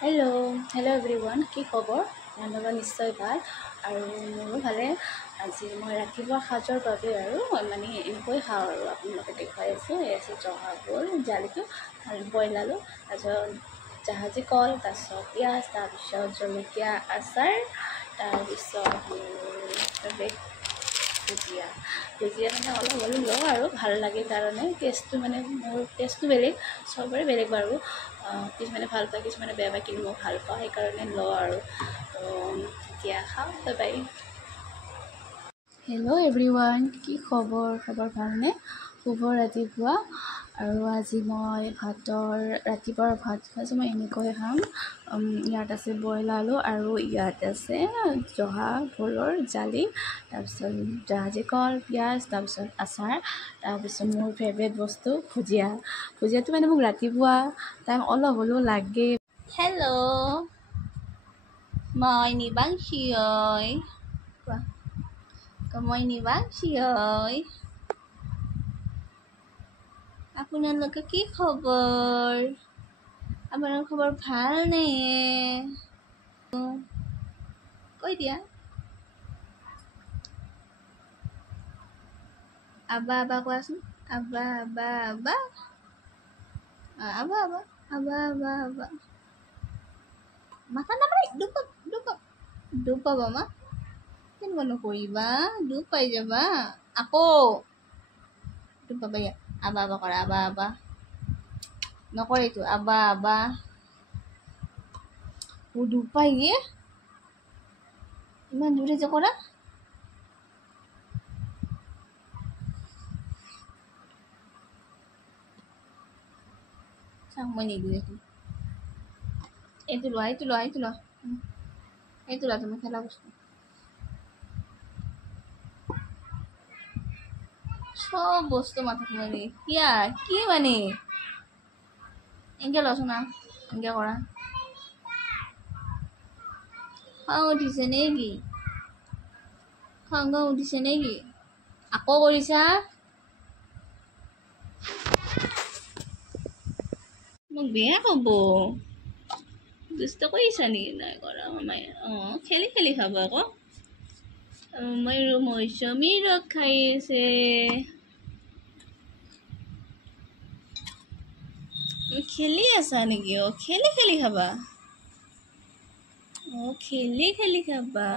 Hello' everyone, কি খবৰ? আপোনালোকৰ নিশ্চয় ভাল আৰু মোৰো ভালে। আজি মই ৰাতিপুৱা সাজৰ বাবে আৰু মানে এনেকৈ খাওঁ আৰু আপোনালোকে দেখুৱাই আছোঁ। এই আছে জহা ভোল জালিটো আৰু বইল আলু, তাৰপিছত জাহাজী কল, তাৰপিছত পিঁয়াজ, তাৰপিছত জলকীয়া আচাৰ, তাৰপিছত ভুজিয়া মানে অলপ অলপ লওঁ আৰু ভাল লাগে কাৰণে টেষ্টটো মানে মোৰ টেষ্টটো বেলেগ, চবৰে বেলেগ বাৰু। কিছুমানে ভাল পায়, কিছুমানে বেয়া পায়, কিন্তু মই ভাল পাওঁ সেইকাৰণে লওঁ আৰু এতিয়া খাওঁ। বাই। হেল্ল' এভৰিৱান, কি খবৰ ভালনে? শুভ ৰাতিপুৱা। আৰু আজি মই ৰাতিপুৱাৰ ভাত সাজ মই এনেকৈ খাম। ইয়াত আছে বইল আলু আৰু ইয়াত আছে জহা ভোলৰ জালি, তাৰপিছত জাহাজী কল, পিঁয়াজ, তাৰপিছত আচাৰ, তাৰপিছত মোৰ ফেভৰেট বস্তু ভুজিয়াটো মানে মোক ৰাতিপুৱা টাইম অলপ হ'লেও লাগে। হেল্ল', মই নিবাংশী ঐ। মই নিবাংশী ঐ। আপোনালোকৰ কি খবৰ? আপোনালোকৰ খবৰ ভালনে? কৈ দিয়া। আবা আবা কোৱাচোন। আবা আবা আবা আবা আবা আবা আবা আবা মাথা নামাৰি দুখ পাবা মা। কেনেকুৱা নকৰিবা, দুখ পাই যাবা আকৌ। দুখ পাবা। ইয়াত আবা আবা কৰা, আবা আবা নকৰে এইটো, আবা আবা। দুখ পাই গে ইমান জোৰে যে কৰা। চাওক মই নিদিওঁ এইটো লোৱা তুমি খেলা বস্তু চব বস্তু মাথাত মাৰি কি মানে এনেকে লচোন, এনেকে কৰা। খং উঠিছে নেকি? আকৌ কৰিছা? মোক বেয়া ক'ব। দুষ্ট কৰিছা নেকি? নাই কৰা মামাই। খেলি খাব আকৌ। মৌচুমী ৰস খাই আছে। খেলি আছা নেকি? খেলি খাবা। খেলি খাবা।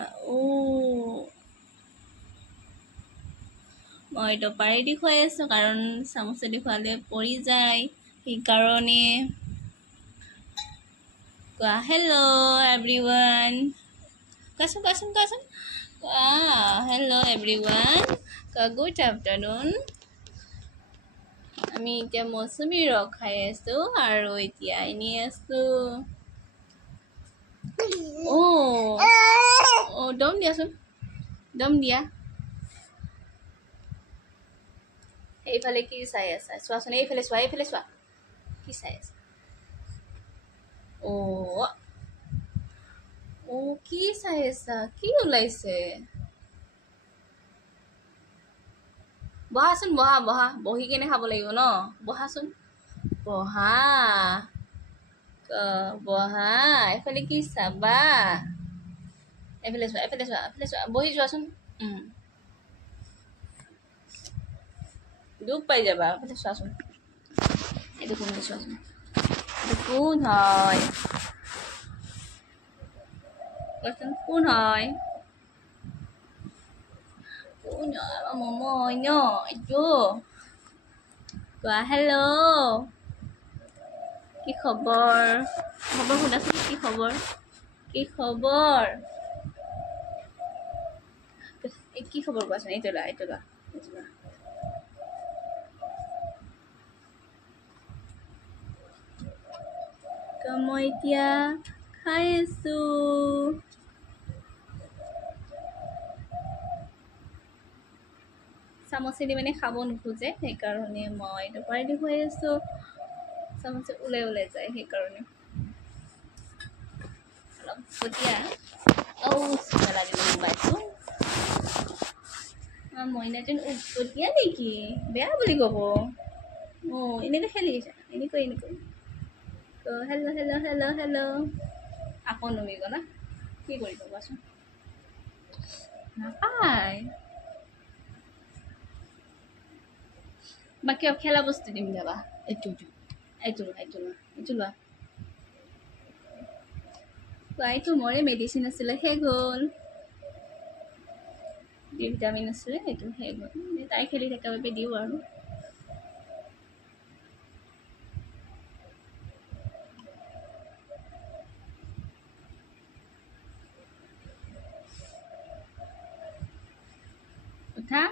মই টপাৰেদি খুৱাই আছোঁ, কাৰণ চামুচেদি খোৱালে পৰি যায়, সেইকাৰণে। কোৱা হেল্ল' এভৰিৱান। কোৱাচোন। Hello' everyone. Good afternoon. আমি এতিয়া মৌচুমী ৰস খাই আছোঁ আৰু এতিয়া এনেই আছোঁ। দম দিয়া। এইফালে কি চাই আছা? চোৱাচোন, এইফালে চোৱা। কি চাই আছা? কি চাই আছা? কি ওলাইছে? বহাচোন, বহা। বহি কেনে খাব লাগিব ন? বহাচোন, বহা। এইফালে কি চাবা? এইফালে চোৱা। বহি যোৱাচোন। দুখ পাই যাবা। এইফালে চোৱাচোন। এইটো কোন চোৱাচোন। এইটো কোন হয়? কোৱাচোন, কোন হয়? মম হয় ন এইটো? কোৱা হেল্ল'। কি খবৰ সোধাচোন। কি খবৰ? কি খবৰ কোৱাচোন? এইটো লোৱা। মই এতিয়া খাই আছো। চামুচেদি মানে খাব নোখোজে, সেইকাৰণে মই টপাৰেদি খুৱাই আছো। চামুচে ওলাই যায়, সেইকাৰণে অলপ উৎপতীয়া। মইনাজন উৎপতীয়া নেকি? বেয়া বুলি ক'ব। এনেকৈ খেলি আছা। এনেকৈ হেল্ল'। আকৌ নুমিব না কি কৰিব কোৱাচোন নাপায় বাকী খেলা বস্তু দিম যাবা এইটো লোৱা এইটো মৰে মেডিচিন আছিলে শেষ হ'ল ডি ভিটামিন আছিলে সেইটো শেষ হ'ল তাই খেলি থকা বাবে দিওঁ আৰু উঠা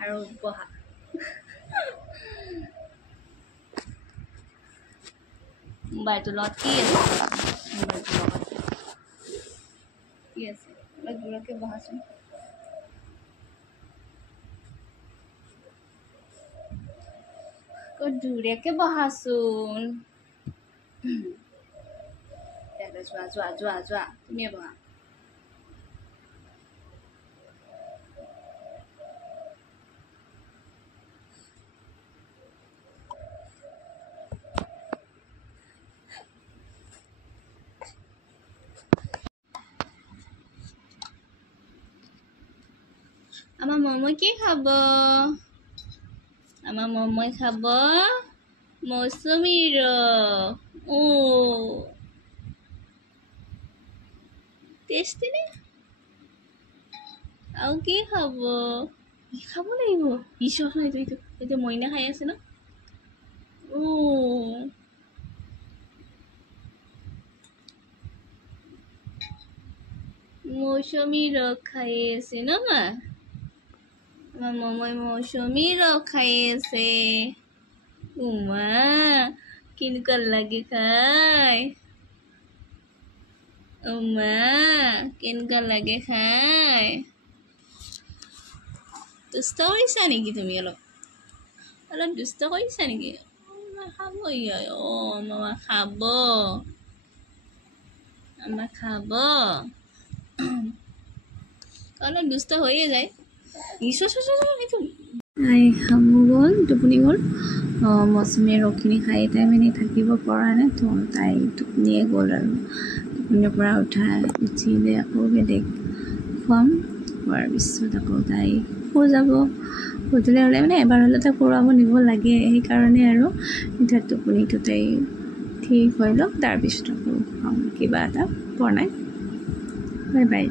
আৰু বহা মোবাইলটো লগত কি আছে মোবাইলটো লগত কি আছে অলপ দূৰকৈ বহাচোন দূৰকৈ বহাচোন যোৱা তুমিয়ে বহা আমাৰ মমই কি খাব আমাৰ মমই খাব মৌচুমী ৰস টেষ্টি নে আৰু কি খাব খাব লাগিব ঈশ্বৰ এইটো মইনা খাই আছে ন মৌচুমী ৰস খাই আছে ন মা আমাৰ মমই মৌসুমী ৰস খাইছে উমা কেনেকুৱা লাগে খাই উমা কেনেকুৱা লাগে খাই দুষ্ট কৰিছা নেকি তুমি অলপ দুষ্ট কৰিছা নেকি খাব মামা খাব আমাৰ খাব অলপ দুষ্ট হৈয়ে যায় তাই খাব গ'ল টোপনি গ'ল মৌচুমী ৰসখিনি খাই তাই মানে থাকিব পৰা নাই তো তাই টোপনিয়ে গ'ল আৰু টোপনিৰ পৰা উঠিলে আকৌ বেলেগ খুৱাম খোৱাৰ পিছত আকৌ তাই শুই যাব গধূলি হ'লে মানে এবাৰ হ'লে তাই ফুৰাব নিব লাগে সেইকাৰণে আৰু এতিয়া টোপনিটো তাই ঠিক হৈ লওক তাৰপিছত আকৌ খুৱাম কিবা এটা বনাই বাই বাই